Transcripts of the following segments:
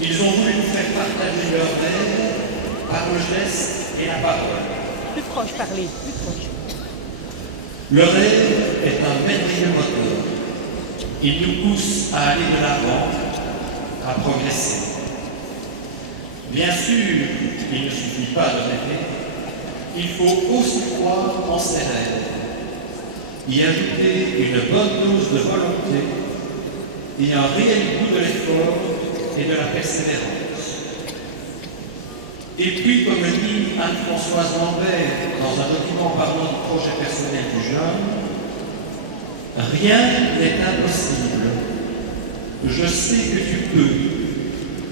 Ils ont voulu nous faire partager leurs rêves par le geste et la parole. Plus proche, parlez, plus proche. Le rêve est un merveilleux moteur. Il nous pousse à aller de l'avant, à progresser. Bien sûr, il ne suffit pas de rêver. Il faut aussi croire en ses rêves, y ajouter une bonne dose de volonté et un réel goût de l'effort et de la persévérance. Et puis, comme le dit Anne-Françoise Lambert dans un document parlant du projet personnel du jeune, rien n'est impossible. Je sais que tu peux,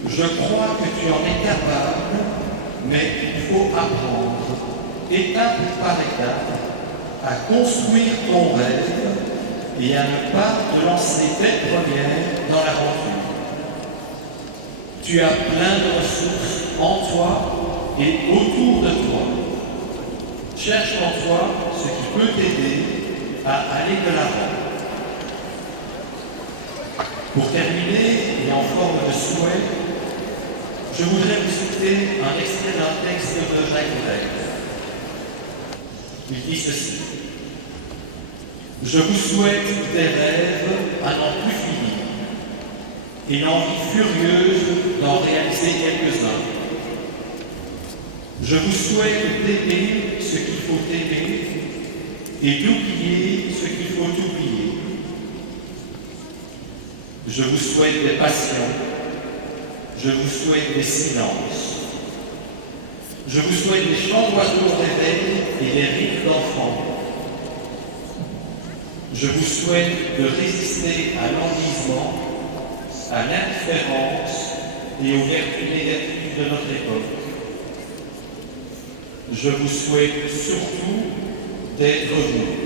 je crois que tu en es capable, mais il faut apprendre, étape par étape, à construire ton rêve et à ne pas te lancer tête première dans l'aventure. Tu as plein de ressources en toi et autour de toi. Cherche en toi ce qui peut t'aider à aller de l'avant. Pour terminer, et en forme de souhait, je voudrais vous citer un extrait d'un texte de Jacques Brel. Il dit ceci: je vous souhaite des rêves à n'en plus finir et l'envie furieuse d'en réaliser quelques-uns. Je vous souhaite d'aimer ce qu'il faut aimer et d'oublier ce qu'il faut oublier. Je vous souhaite des passions, je vous souhaite des silences. Je vous souhaite des chants d'oiseaux au réveil et des rires d'enfants. Je vous souhaite de résister à l'enlisement, à l'indifférence et aux vertus négatives de notre époque. Je vous souhaite surtout d'être vous.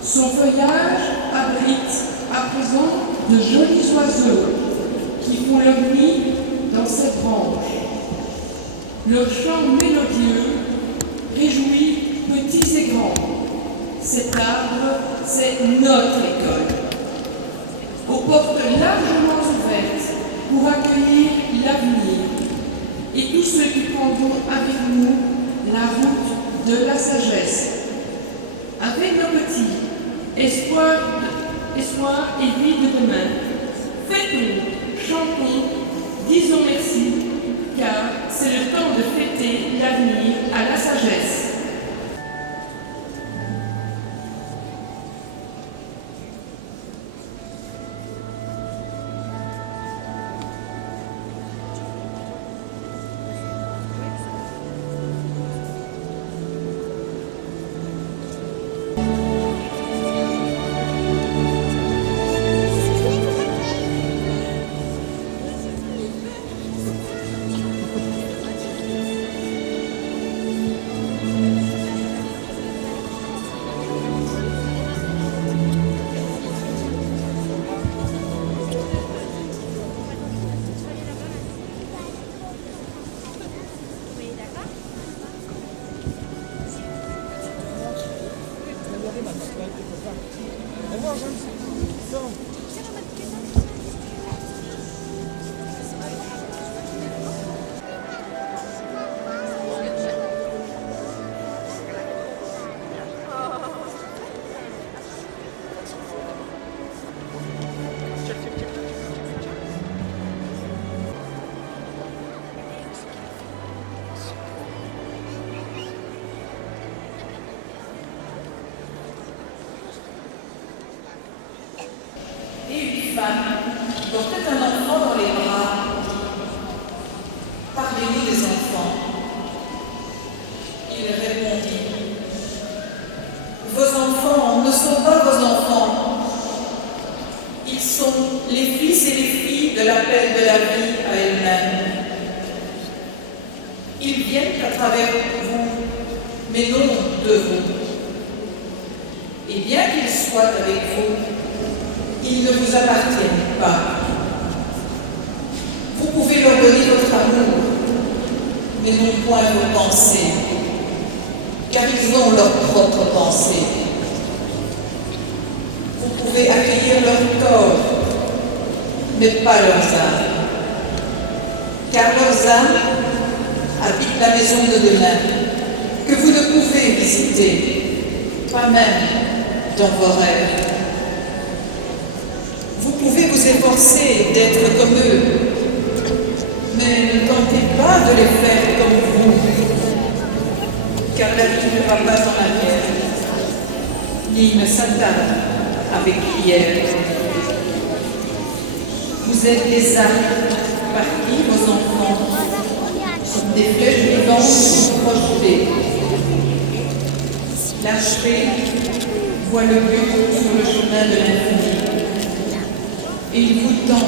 Son feuillage abrite à présent de jolis oiseaux qui font leur nid dans ses branches. Leur chant mélodieux réjouit petits et grands. Cet arbre, c'est notre école. Aux portes largement ouvertes pour accueillir l'avenir et tous ceux qui prendront avec nous la route de la sagesse. Avec nos petits, espoir et vie de demain, fêtons, chantons, disons merci, car c'est le temps de fêter l'avenir à la sagesse. Portait un enfant dans les bras. Parlez-nous des enfants. Il répondit, vos enfants ne sont pas vos enfants. Ils sont les fils et les filles de l'appel de la vie à elle-même. Ils viennent à travers vous, mais non de vous. Et bien qu'ils soient avec vous, ils ne vous appartiennent pas. Vous pouvez leur donner votre amour, mais non point vos pensées, car ils ont leurs propres pensées. Vous pouvez accueillir leur corps, mais pas leurs âmes, car leurs âmes habitent la maison de demain, que vous ne pouvez visiter, pas même dans vos rêves. Vous pouvez vous efforcer d'être comme eux, mais ne tentez pas de les faire comme vous, car la vie ne va pas en arrière, ni ne s'attarde avec hier. Vous êtes des âmes par qui vos enfants sont des flèches vivantes projetées. L'archer voit le but sur le chemin de l'infini. Et il vous tend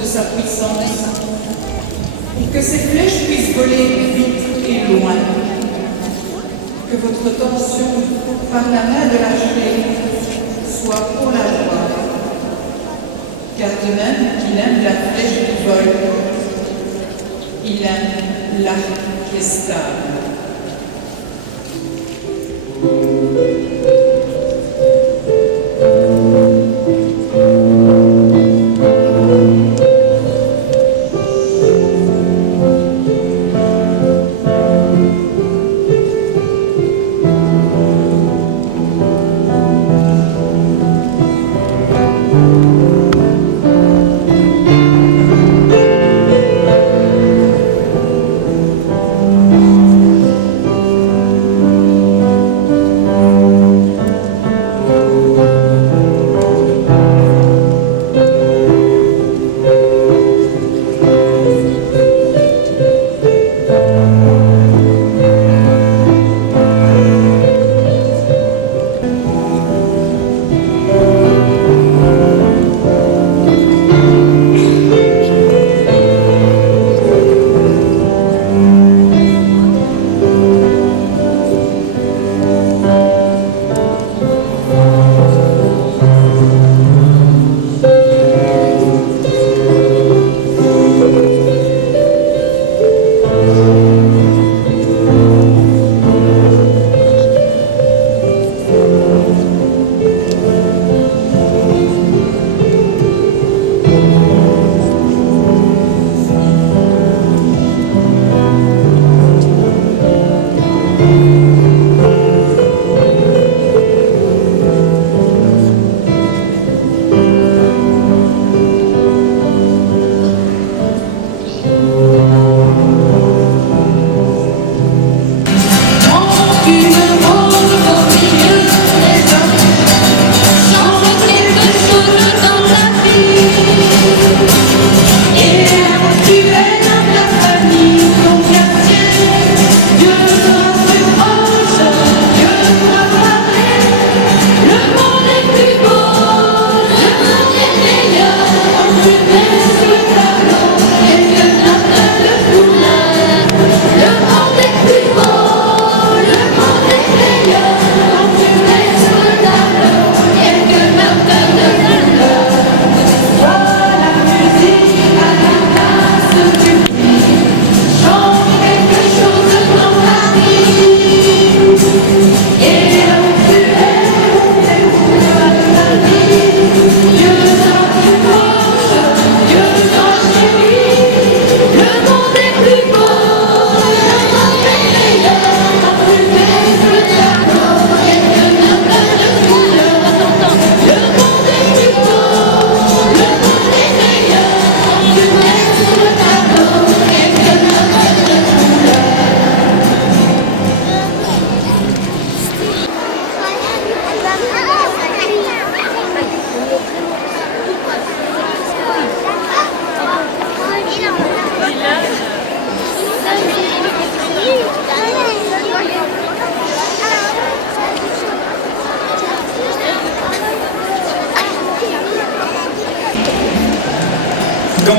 de sa puissance pour que ces flèches puissent voler vite et loin. Que votre tension par la main de l'archer soit pour la joie. Car de même qu'il aime la flèche qui vole, il aime l'arc qui est stable.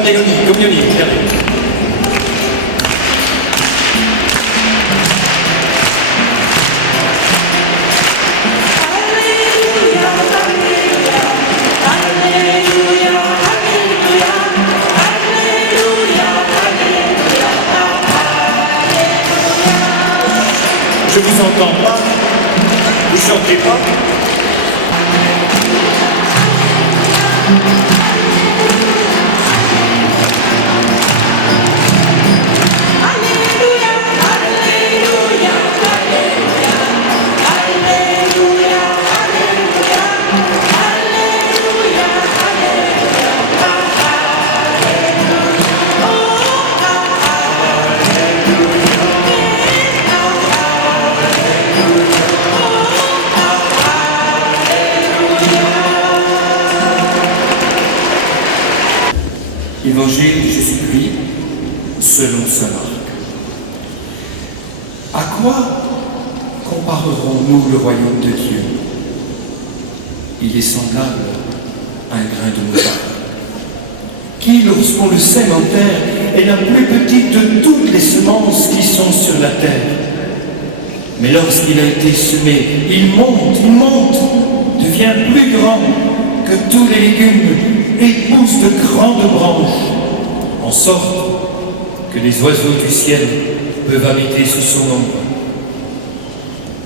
Léonie, comme Léonie, regardez. Je vous entends pas. Vous chantez pas. Évangile de Jésus-Christ selon saint Marc. À quoi comparerons-nous le royaume de Dieu? Il est semblable à un grain de moutarde, qui, lorsqu'on le sème en terre, est la plus petite de toutes les semences qui sont sur la terre. Mais lorsqu'il a été semé, il monte, devient plus grand que tous les légumes et pousse de grandes branches, en sorte que les oiseaux du ciel peuvent habiter sous son ombre.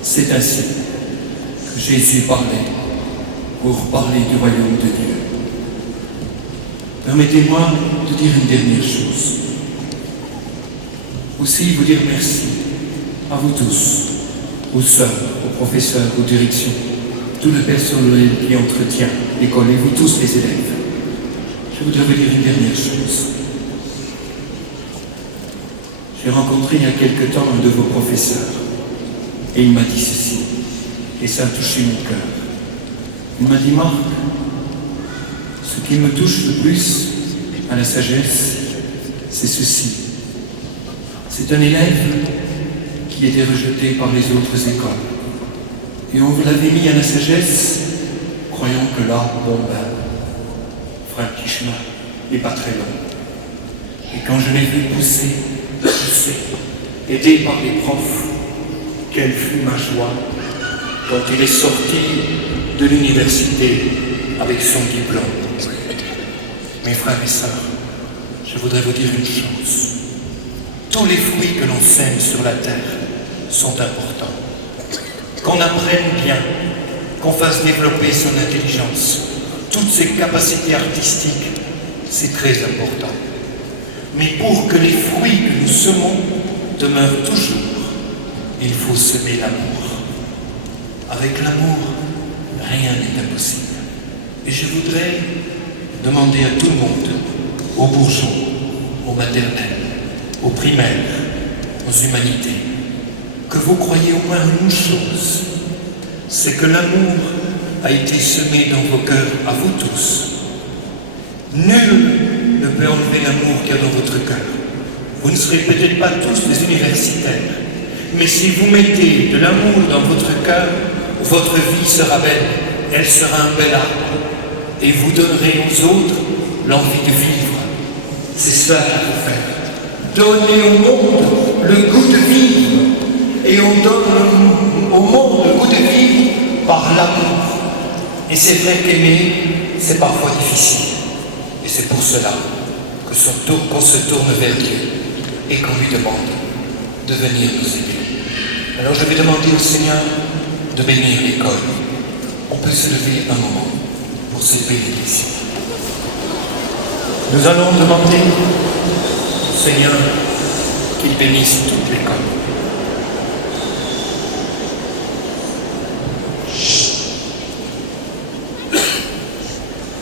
C'est ainsi que Jésus parlait pour parler du royaume de Dieu. Permettez-moi de dire une dernière chose. Aussi vous dire merci à vous tous, aux sœurs, aux professeurs, aux directions, tout le personnel qui entretient l'école et vous tous les élèves. Je voudrais vous dire une dernière chose. J'ai rencontré il y a quelque temps un de vos professeurs et il m'a dit ceci, et ça a touché mon cœur. Il m'a dit: Marc, ce qui me touche le plus à la sagesse, c'est ceci. C'est un élève qui était rejeté par les autres écoles. Et on vous l'avait mis à la sagesse, croyant que là, bon ben, on fera un petit chemin, et pas très long. Et quand je l'ai vu pousser, aidé par les profs, quelle fut ma joie quand il est sorti de l'université avec son diplôme. Mes frères et sœurs, je voudrais vous dire une chose. Tous les fruits que l'on sème sur la terre sont importants. Qu'on apprenne bien, qu'on fasse développer son intelligence, toutes ses capacités artistiques, c'est très important. Mais pour que les fruits que nous semons demeurent toujours, il faut semer l'amour. Avec l'amour, rien n'est impossible. Et je voudrais demander à tout le monde, aux bourgeons, aux maternelles, aux primaires, aux humanités, que vous croyez au moins une chose, c'est que l'amour a été semé dans vos cœurs à vous tous. Nul ne peut enlever l'amour qu'il y a dans votre cœur. Vous ne serez peut-être pas tous des universitaires, mais si vous mettez de l'amour dans votre cœur, votre vie sera belle, elle sera un bel arbre, et vous donnerez aux autres l'envie de vivre. C'est ça qu'il faut faire. Donner au monde le goût de vivre, et on donne au monde le goût de vivre par l'amour. Et c'est vrai qu'aimer, c'est parfois difficile. Et c'est pour cela qu'on se tourne vers Dieu et qu'on lui demande de venir nous aider. Alors je vais demander au Seigneur de bénir l'école. On peut se lever un moment pour cette bénédiction. Nous allons demander au Seigneur qu'il bénisse toute l'école.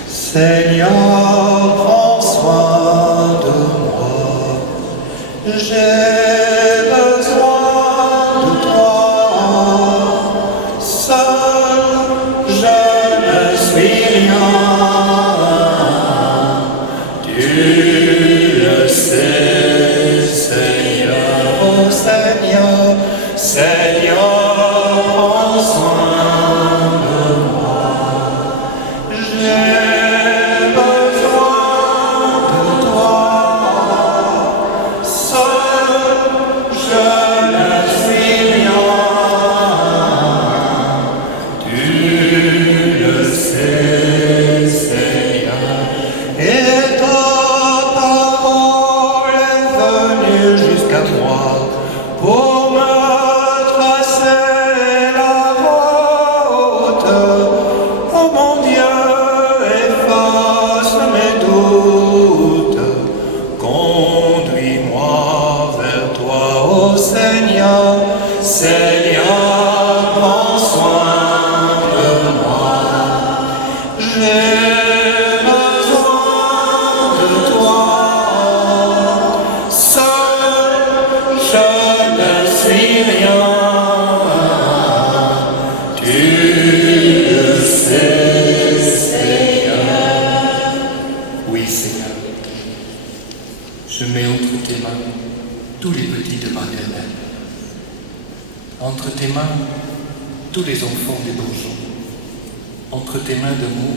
Seigneur, prends soin de moi, j'ai besoin de toi, seul je ne suis rien, tu le sais, Seigneur, oh Seigneur, Seigneur, prends soin de moi, j'ai besoin de toi. Je mets entre tes mains tous les petits de maternelle. Entre tes mains, tous les enfants des bourgeons. Entre tes mains d'amour,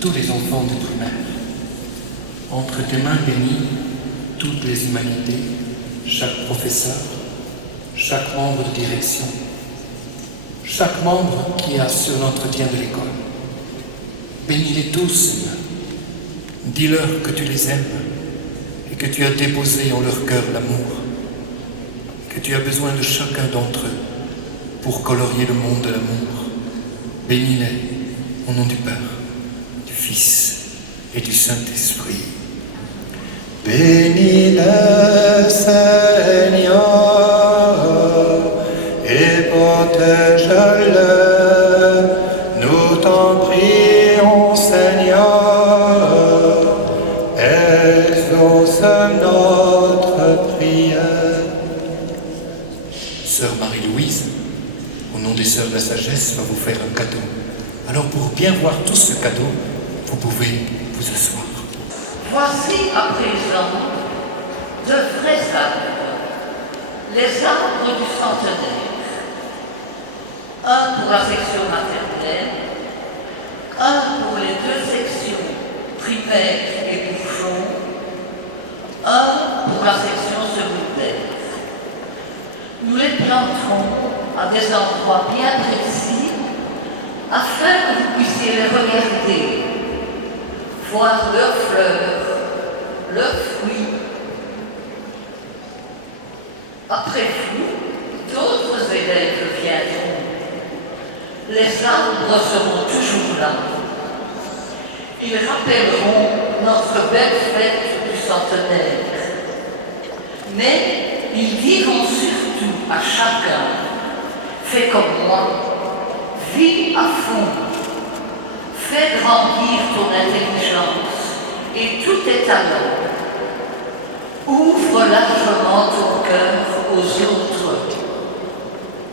tous les enfants du primaire. Entre tes mains bénies, toutes les humanités, chaque professeur, chaque membre de direction, chaque membre qui assure l'entretien de l'école. Bénis-les tous, Seigneur. Dis-leur que tu les aimes et que tu as déposé en leur cœur l'amour, que tu as besoin de chacun d'entre eux pour colorier le monde de l'amour. Bénis-les au nom du Père, du Fils et du Saint-Esprit. Bénis le Seigneur et protège-le. Nous t'en prions, Seigneur. Exauce notre prière. Sœur Marie-Louise, au nom des Sœurs de la Sagesse, va vous faire un cadeau. Alors pour bien voir tout ce cadeau, vous pouvez vous asseoir. Voici à présent de vrais arbres, les arbres du centenaire. Un pour la section maternelle, un pour les deux sections primaire et bourgeon, un pour la section secondaire. Nous les planterons à des endroits bien précis afin que vous puissiez les regarder, voir leurs fleurs, leurs fruits. Après vous, d'autres élèves viendront. Les arbres seront toujours là. Ils rappelleront notre belle fête du centenaire. Mais ils diront surtout à chacun, fais comme moi, vis à fond, fais grandir ton intelligence et tous tes talents. Ouvre largement ton cœur aux autres,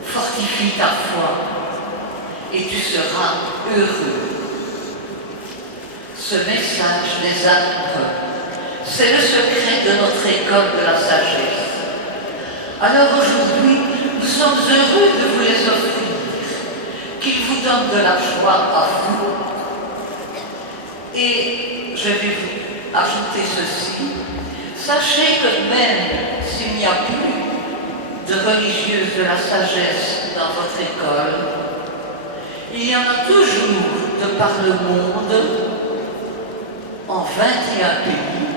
fortifie ta foi et tu seras heureux. Ce message des arbres, c'est le secret de notre école de la sagesse. Alors aujourd'hui, nous sommes heureux de vous les offrir, qu'ils vous donnent de la joie à vous. Et je vais vous ajouter ceci. Sachez que même s'il n'y a plus de religieuses de la sagesse dans votre école, il y en a toujours de par le monde, en 21 pays,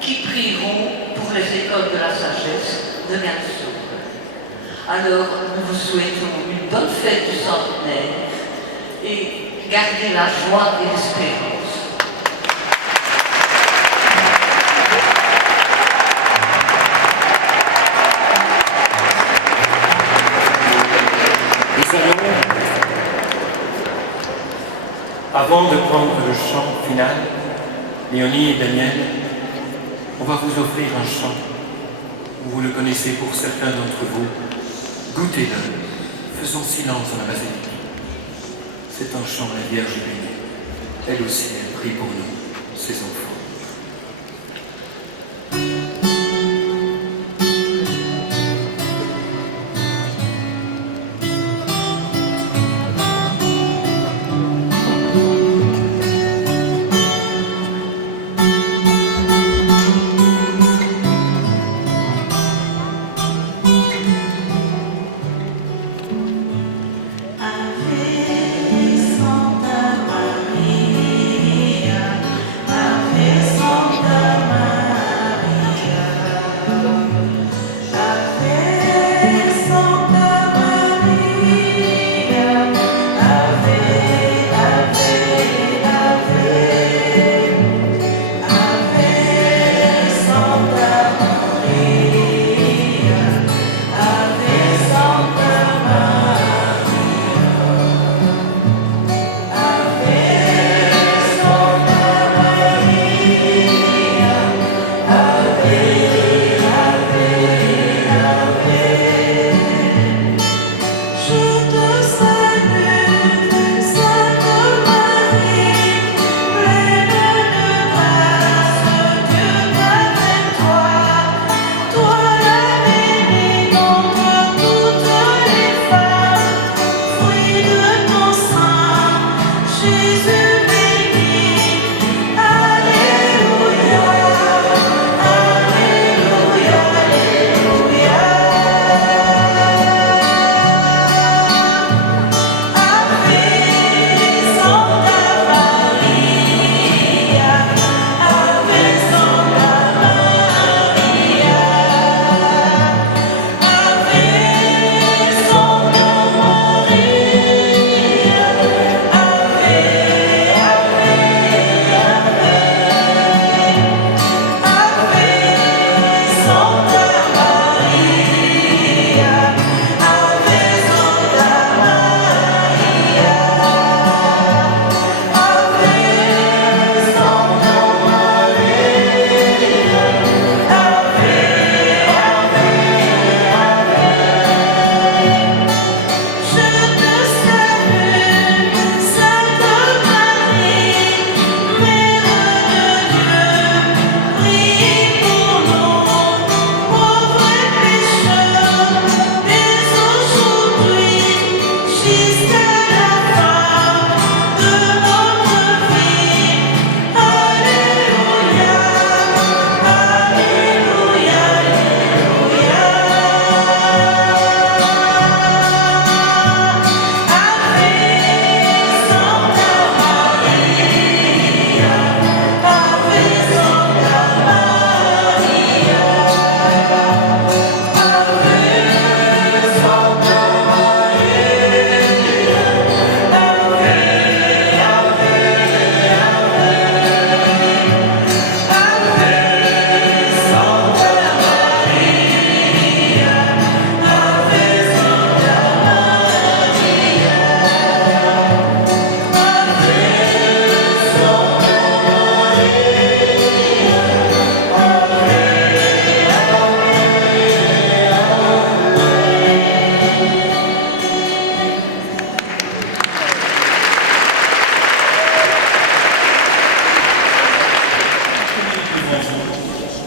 qui prieront pour les écoles de la sagesse de Gansu. Alors, nous vous souhaitons une bonne fête du centenaire et gardez la joie et l'espérance. Nous allons, avant de prendre le chant final, Léonie et Daniel, on va vous offrir un chant. Vous le connaissez pour certains d'entre vous. Goûtez-le. Faisons silence dans la basilique. C'est un chant à la Vierge bénie. Elle aussi, elle prie pour nous, ses enfants. Ave Santa Maria, Ave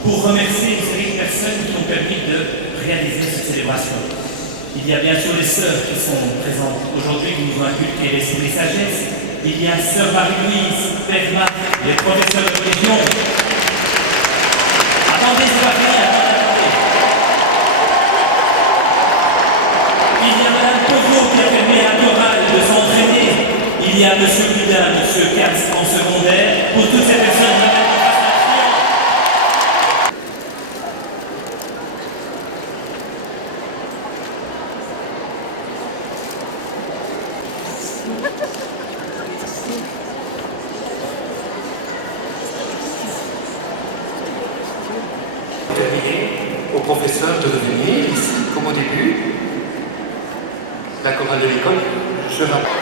pour remercier les séries de personnes qui ont permis de réaliser cette célébration. Il y a bien sûr les sœurs qui sont présentes aujourd'hui, qui nous ont inculqué l'esprit de sagesse. Il y a sœur Marie-Louise, Père Marc, les professeurs de religion. Attendez, c'est pas fini, attendez. Il y a Madame Peugeot qui a permis à la chorale de s'entraîner. Il y a Monsieur Gudin, Monsieur Katz en secondaire. Pour toutes ces personnes, Terminé aux professeurs de revenir ici, comme au début. La chorale de l'école, je rappelle.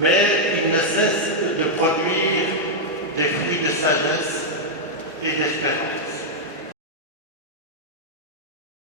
mais il ne cesse de produire des fruits de sagesse et d'espérance.